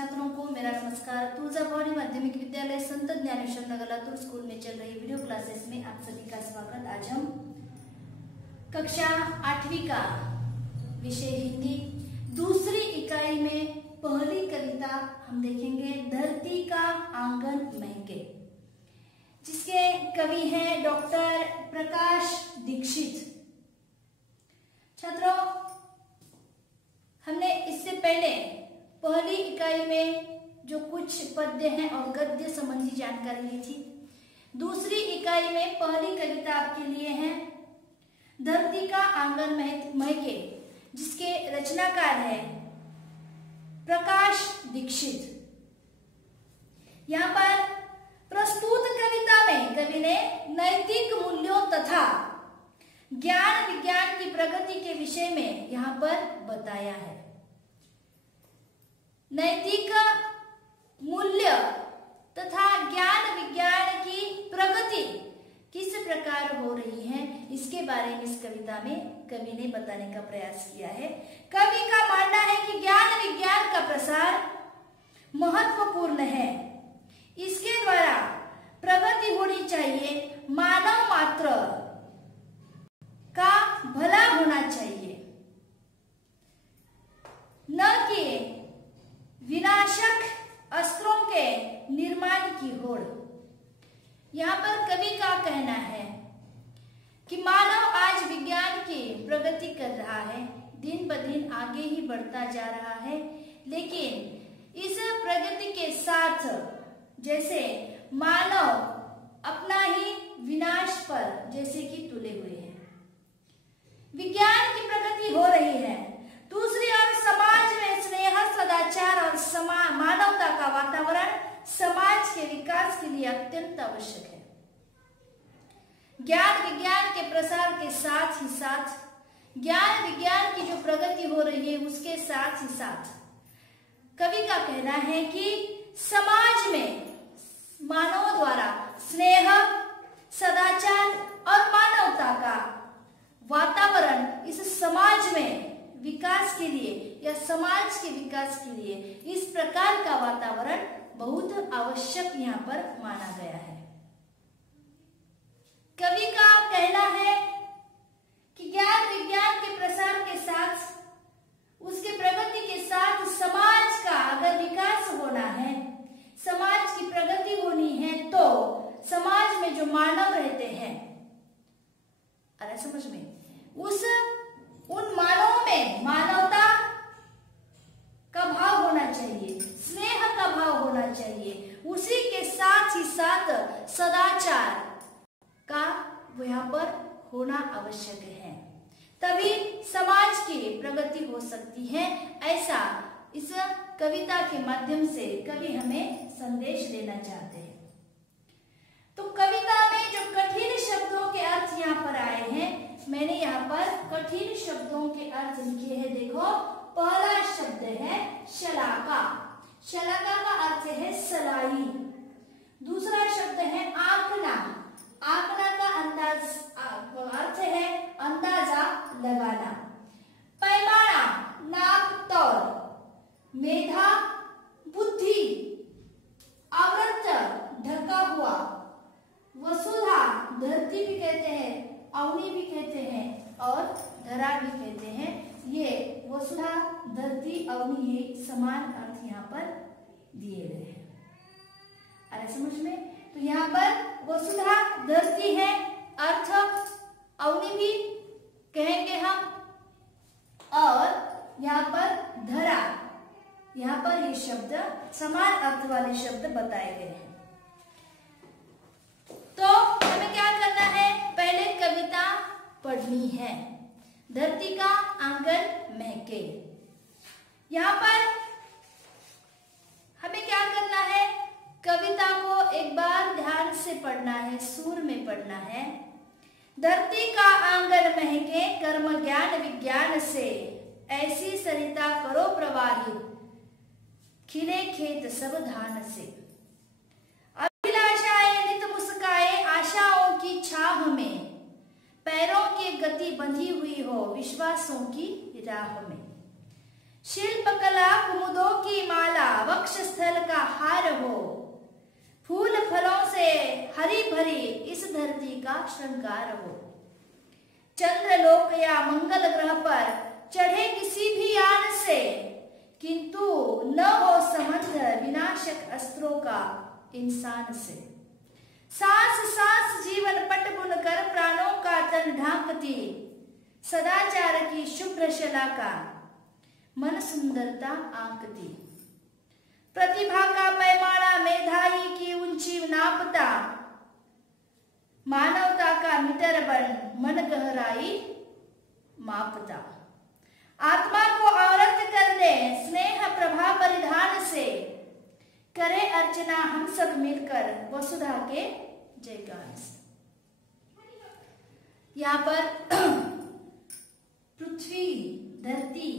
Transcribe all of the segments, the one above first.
छात्रों को मेरा नमस्कार। तुलजाभवानी माध्यमिक विद्यालय संत ज्ञानेश्वर नगर लातूर स्कूल में चल रही वीडियो क्लासेस में आप सभी का स्वागत। आज हम कक्षा 8वीं का विषय हिंदी दूसरी इकाई में पहली कविता हम देखेंगे, धरती का आंगन महके, जिसके कवि हैं डॉक्टर प्रकाश दीक्षित। छात्रों, हमने इससे पहले पहली इकाई में जो कुछ पद्य हैं और गद्य संबंधी जानकारी ली थी। दूसरी इकाई में पहली कविता आपके लिए है धरती का आंगन महके, जिसके रचनाकार है प्रकाश दीक्षित। यहाँ पर प्रस्तुत कविता में कवि ने नैतिक मूल्यों तथा ज्ञान विज्ञान की प्रगति के विषय में यहाँ पर बताया है। नैतिक मूल्य तथा ज्ञान विज्ञान की प्रगति किस प्रकार हो रही है, इसके बारे में इस कविता में कवि ने बताने का प्रयास किया है। कवि का मानना है कि ज्ञान विज्ञान का प्रसार महत्वपूर्ण है, इसके द्वारा प्रगति होनी चाहिए, मानव मात्र का भला होना चाहिए, न कि विनाशक अस्त्रों के निर्माण की होड़। यहाँ पर कवि का कहना है कि मानव आज विज्ञान की प्रगति कर रहा है, दिन ब दिन आगे ही बढ़ता जा रहा है, लेकिन इस प्रगति के साथ जैसे मानव अपना ही विनाश पर जैसे कि तुले हुए हैं। विज्ञान की प्रगति हो रही है, दूसरी ओर समाज में स्नेह, सदाचार और मानवता का वातावरण समाज के विकास के लिए अत्यंत आवश्यक है। ज्ञान विज्ञान के प्रसार के साथ ही साथ ज्ञान विज्ञान की जो प्रगति हो रही है उसके साथ ही साथ कवि का कहना है कि समाज में मानव द्वारा स्नेह, सदाचार और मानवता का वातावरण इस समाज में विकास के लिए या समाज के विकास के लिए इस प्रकार का वातावरण बहुत आवश्यक यहाँ पर माना गया है। कवि का कहना है कि ज्ञान विज्ञान के प्रसार के साथ उसके प्रगति के साथ समाज का अगर विकास होना है, समाज की प्रगति होनी है, तो समाज में जो मानव रहते हैं, अरे समझ में, उन मानवों में मानवता का भाव होना चाहिए, स्नेह का भाव होना चाहिए, उसी के साथ ही साथ सदाचार का यहाँ पर होना आवश्यक है, तभी समाज की प्रगति हो सकती है। ऐसा इस कविता के माध्यम से कवि हमें संदेश देना चाहते हैं। तो कविता में जो कठिन शब्दों के अर्थ यहाँ पर आए हैं, मैंने यहाँ पर कठिन शब्दों के अर्थ लिखे हैं। देखो, पहला शब्द है शलाका। शलाका का अर्थ है सलाई। दूसरा शब्द है आंकना। आंकना का अर्थ है अंदाजा लगाना। पैमाना, नाप तौल। मेधा, बुद्धि। आवृत, ढका हुआ। वसुधा, धरती भी कहते हैं, अवनी भी कहते हैं और धरा भी कहते हैं। ये वसुधा, धरती, अवनी, ये समान अर्थ यहाँ पर दिए गए हैं। अरे समझ में, तो यहाँ पर वसुधा धरती है, अर्थ अवनी भी कहेंगे हम, और यहाँ पर धरा, यहाँ पर ये शब्द समान अर्थ वाले शब्द बताए गए हैं। तो हमें क्या करना है, पहले कविता पढ़नी है, धरती का आंगन महके। यहाँ पर हमें क्या करना है, कविता को एक बार ध्यान से पढ़ना है, सुर में पढ़ना है। धरती का आंगन महके, कर्म ज्ञान विज्ञान से, ऐसी सरिता करो प्रवाहित, खिले खेत सब धान से। अभिलाषाएं नित मुस्काए, आशाओं की छाह में, पैरों की गति बंधी हुई हो विश्वासों की राह में। शिल्पकला कुमुदों की माला, वक्षस्थल का हार हो, फूल फलों से हरी भरी इस धरती का श्रृंगार हो। चंद्रलोक या मंगल ग्रह पर चढ़े किसी भी यान से, किंतु न हो संबंध विनाशक अस्त्रों का इंसान से। सांस सांस जीवन पट बुनकर प्राणों का तन ढांकती, सदाचार की शुभ्र शलाका मन सुंदरता आंकती। प्रतिभा का पैमाना मेधाई की ऊंची नापता, मानवता का मीटर बन मन गहराई मापता। आत्मा को आवृत कर दे स्नेह प्रभा परिधान से, करे अर्चना हम सब मिलकर वसुधा के जयगान से। यहाँ पर पृथ्वी धरती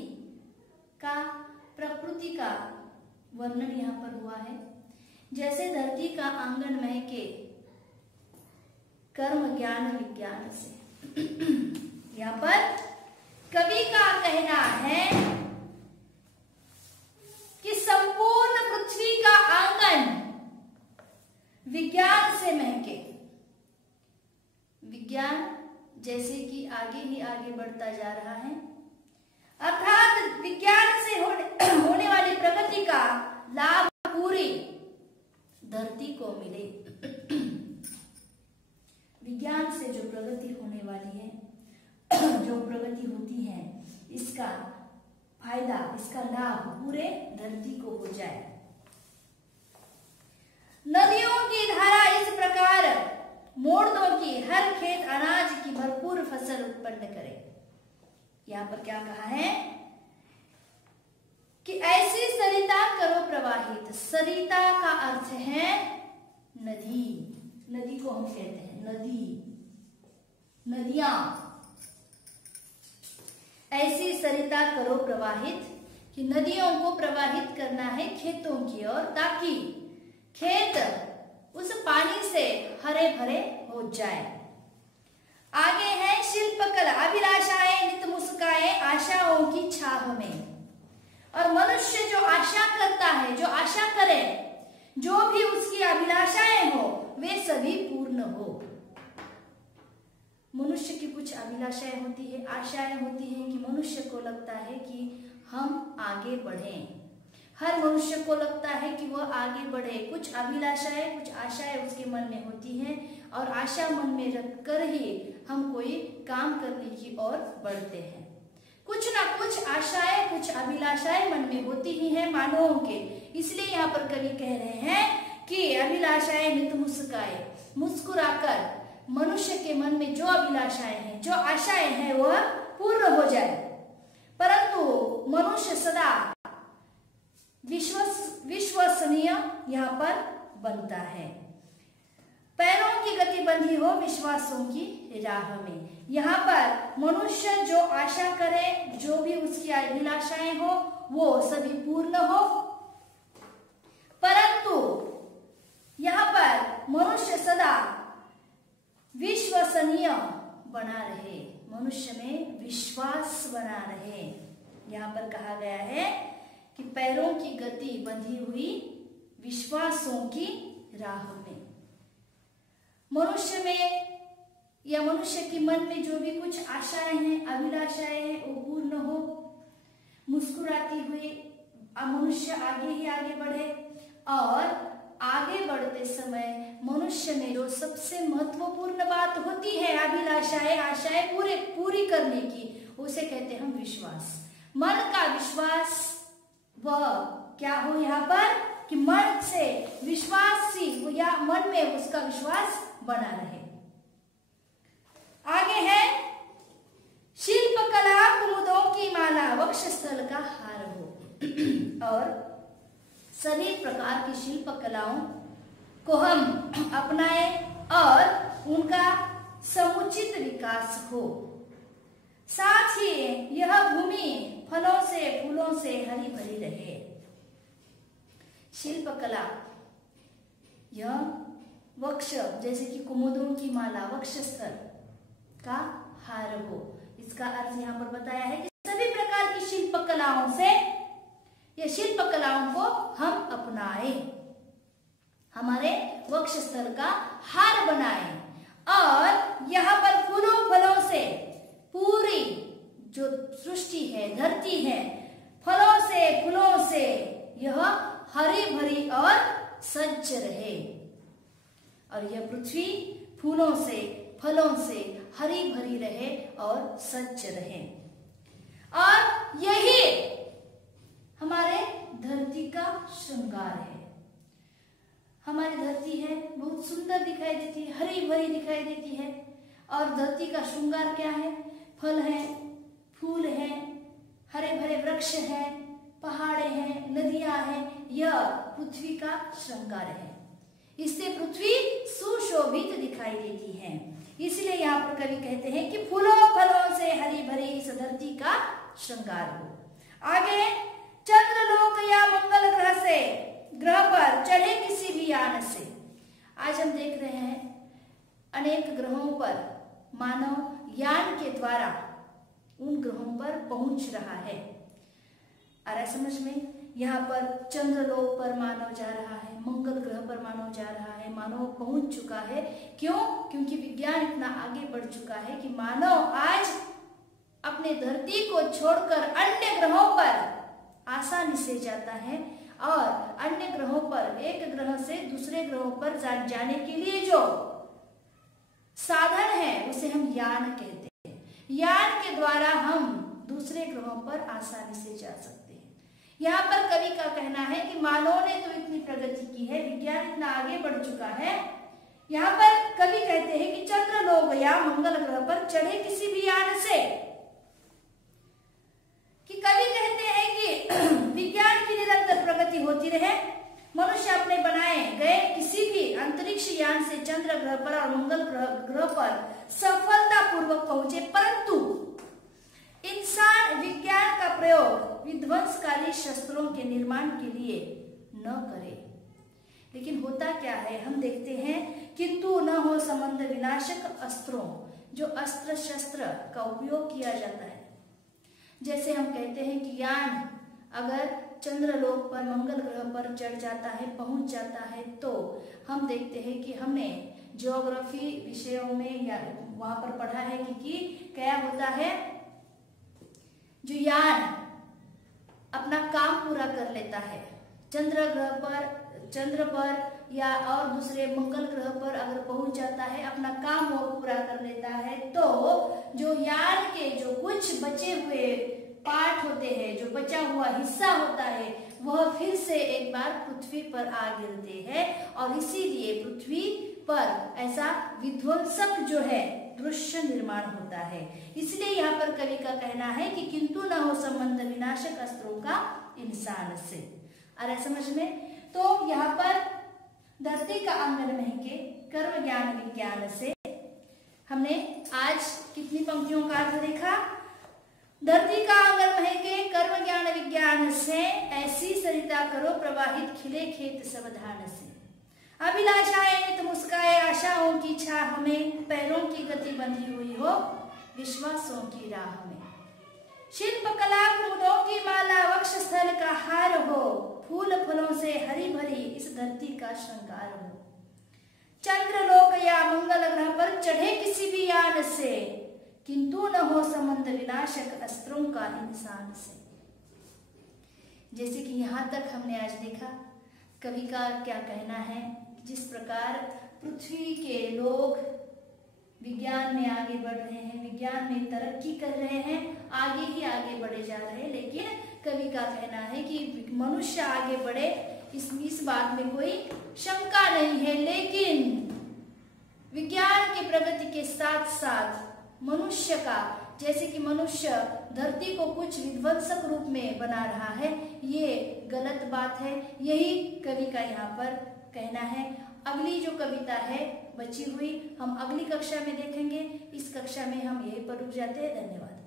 का प्रकृति का वर्णन यहाँ पर हुआ है। जैसे धरती का आंगन महके कर्म ज्ञान विज्ञान से। यहाँ पर कवि का कहना है कि संपूर्ण पृथ्वी का आंगन विज्ञान से महके। विज्ञान जैसे कि आगे ही आगे बढ़ता जा रहा है, अर्थात विज्ञान से होने वाली प्रगति का लाभ पूरी धरती को मिले। विज्ञान से जो प्रगति होने वाली है, जो प्रगति होती है, इसका फायदा, इसका लाभ पूरे धरती को हो जाए। नदियों की धारा इस प्रकार मोड़ दो कि हर खेत अनाज की भरपूर फसल उत्पन्न करे। यहाँ पर क्या कहा है कि ऐसी सरिता करो प्रवाहित। सरिता का अर्थ है नदी। नदी को हम कहते हैं नदी, नदियां। ऐसी सरिता करो प्रवाहित कि नदियों को प्रवाहित करना है खेतों की ओर, ताकि खेत उस पानी से हरे भरे हो जाए। आगे है शिल्पकला, अभिलाषाएं नित मुस्काए आशाओं की छाह में। और मनुष्य जो आशा करता है, जो आशा करे, जो भी उसकी अभिलाषाएं हो, वे सभी पूर्ण हो। मनुष्य की कुछ अभिलाषाएं होती है, आशाएं होती हैं कि मनुष्य को लगता है कि हम आगे बढ़ें। हर मनुष्य को लगता है कि वह आगे बढ़े। कुछ अभिलाषाएं, कुछ आशाएं उसके मन में होती हैं, और आशा मन में रखकर ही हम कोई काम करने की ओर बढ़ते हैं। कुछ ना कुछ आशाएं, कुछ अभिलाषाएं मन में होती ही हैं मानवों के। इसलिए यहाँ पर कवि कह रहे हैं कि अभिलाषाएं नित मुस्काए, मुस्कुराकर मनुष्य के मन में जो अभिलाषाएं हैं, जो आशाएं हैं, वह पूर्ण हो जाए। परंतु मनुष्य सदा विश्वसनीय यहाँ पर बनता है। पैरों की गति बंधी हो विश्वासों की राह में। यहाँ पर मनुष्य जो आशा करे, जो भी उसकी अभिलाषाएं हो, वो सभी पूर्ण हो। परंतु यहाँ पर मनुष्य सदा विश्वसनीय बना रहे, मनुष्य में विश्वास बना रहे। यहाँ पर कहा गया है कि पैरों की गति बंधी हुई विश्वासों की राह में। मनुष्य में या मनुष्य के मन में जो भी कुछ आशाएं हैं, अभिलाषाएं हैं, वो पूर्ण हो। मुस्कुराती हुई मनुष्य आगे ही आगे बढ़े, और आगे बढ़ते समय मनुष्य में जो सबसे महत्वपूर्ण बात होती है, अभिलाषाएं, आशाएं पूरी करने की, उसे कहते हैं हम विश्वास। मन का विश्वास वह क्या हो यहाँ पर कि मन से विश्वासी या मन में उसका विश्वास बना रहे। आगे है शिल्पकला कुमुदों की माला, वक्षस्थल का हार हो। और सभी प्रकार की शिल्प कलाओं को हम अपनाएं और उनका समुचित विकास हो। साथ ही यह भूमि फलों से फूलों से हरी भरी रहे। शिल्पकला, यह वक्ष जैसे कि कुमुदों की माला, वक्षस्थल का हार हो। इसका अर्थ यहाँ पर बताया है कि सभी प्रकार की शिल्प कलाओं से ये शिल्प कलाओं को हम अपनाएं, हमारे वक्षस्थल का हार बनाएं और यहाँ पर फूलों फलों से पूरी जो सृष्टि है, धरती है, फलों से फूलों से यह हरी भरी और सज्ज रहे और यह पृथ्वी फूलों से फलों से हरी भरी रहे और सज्ज रहे। और यही हमारे धरती का श्रृंगार है। हमारी धरती है बहुत सुंदर दिखाई देती है, हरी भरी दिखाई देती है और धरती का श्रृंगार क्या है? फल है, फूल है, हरे भरे वृक्ष हैं, पहाड़े हैं, नदियां हैं, यह पृथ्वी का श्रृंगार है। इससे पृथ्वी सुशोभित दिखाई देती है। इसलिए यहाँ पर कवि कहते हैं कि फूलों फलों से हरी भरी इस धरती का श्रृंगार हो। आगे, चंद्रलोक या मंगल ग्रह पर चढ़े किसी भी यान से। आज हम देख रहे हैं अनेक ग्रहों पर मानव यान के द्वारा उन ग्रहों पर पहुंच रहा है। आ रहा समझ में? यहाँ पर चंद्रलोक पर मानव जा रहा है, मंगल ग्रह पर मानव जा रहा है, मानव पहुंच चुका है। क्यों? क्योंकि विज्ञान इतना आगे बढ़ चुका है कि मानव आज अपने धरती को छोड़कर अन्य ग्रहों पर आसानी से जाता है और अन्य ग्रहों पर, एक ग्रह से दूसरे ग्रहों पर जाने के लिए जो साधन है उसे हम यान कहते हैं। यान के द्वारा हम दूसरे ग्रहों पर आसानी से जा सकते हैं। यहाँ पर कवि का कहना है कि मानव ने तो इतनी प्रगति की है, विज्ञान इतना आगे बढ़ चुका है। यहाँ पर कवि कहते हैं कि चंद्रलोक या मंगल ग्रह पर चढ़े किसी भी यान से, कि कवि कहते हैं कि विज्ञान की निरंतर प्रगति होती रहे, मनुष्य अपने बनाए गए किसी भी अंतरिक्ष यान से चंद्र ग्रह पर और मंगल ग्रह पर सफलतापूर्वक पहुंचे, परंतु इंसान विज्ञान का प्रयोग विध्वंसकारी शस्त्रों के निर्माण के लिए न करे। लेकिन होता क्या है, हम देखते हैं किंतु न हो संबंध विनाशक अस्त्रों, जो अस्त्र शस्त्र का उपयोग किया जाता है। जैसे हम कहते हैं कि यान अगर चंद्रलोक पर, मंगल ग्रह पर चढ़ जाता है, पहुंच जाता है, तो हम देखते हैं कि हमने ज्योग्राफी विषयों में या वहां पर पढ़ा है कि क्या होता है, जो यान अपना काम पूरा कर लेता है चंद्र पर या और दूसरे मंगल ग्रह पर अगर पहुंच जाता है, अपना काम वो पूरा कर लेता है, तो जो यान के जो कुछ बचे हुए पार्ट होते हैं, जो बचा हुआ हिस्सा होता है, वह फिर से एक बार पृथ्वी पर आ गिरते हैं और इसीलिए पृथ्वी पर ऐसा विध्वंसक जो है दृश्य निर्माण होता है। इसलिए यहाँ पर कवि का कहना है कि किंतु न हो संबंध विनाशक अस्त्रों का इंसान से। अरे समझ में? तो यहाँ पर धरती का आंगन महके कर्म ज्ञान विज्ञान से हमने आज कितनी पंक्तियों का अर्थ देखा? धरती का आंगन महके कर्म ज्ञान विज्ञान से, ऐसी सरिता करो प्रवाहित खिले खेत सावधान से। अभिलाषाएं नित मुस्काए आशाओं की छाह में, पैरों की गति बंधी हुई हो विश्वासों की राह में। शिल्प कला फूलों की माला वक्षस्थल का हार हो, फूल फलों से हरी भरी इस धरती का श्रृंगार हो। चंद्रलोक या मंगल ग्रह पर चढ़े किसी भी यान से, किंतु न हो संबंध विनाशक अस्त्रों का इंसान से। जैसे कि यहाँ तक हमने आज देखा कवि का क्या कहना है, जिस प्रकार पृथ्वी के लोग विज्ञान में आगे बढ़ रहे हैं, विज्ञान में तरक्की कर रहे हैं, आगे ही आगे बढ़े जा रहे हैं, लेकिन कवि का कहना है कि मनुष्य आगे बढ़े, इस बात में कोई शंका नहीं है। लेकिन विज्ञान की प्रगति के साथ साथ मनुष्य का, जैसे कि मनुष्य धरती को कुछ विध्वंसक रूप में बना रहा है, ये गलत बात है। यही कवि का यहाँ पर कहना है। अगली जो कविता है बची हुई हम अगली कक्षा में देखेंगे। इस कक्षा में हम यहीं पर रुक जाते हैं। धन्यवाद।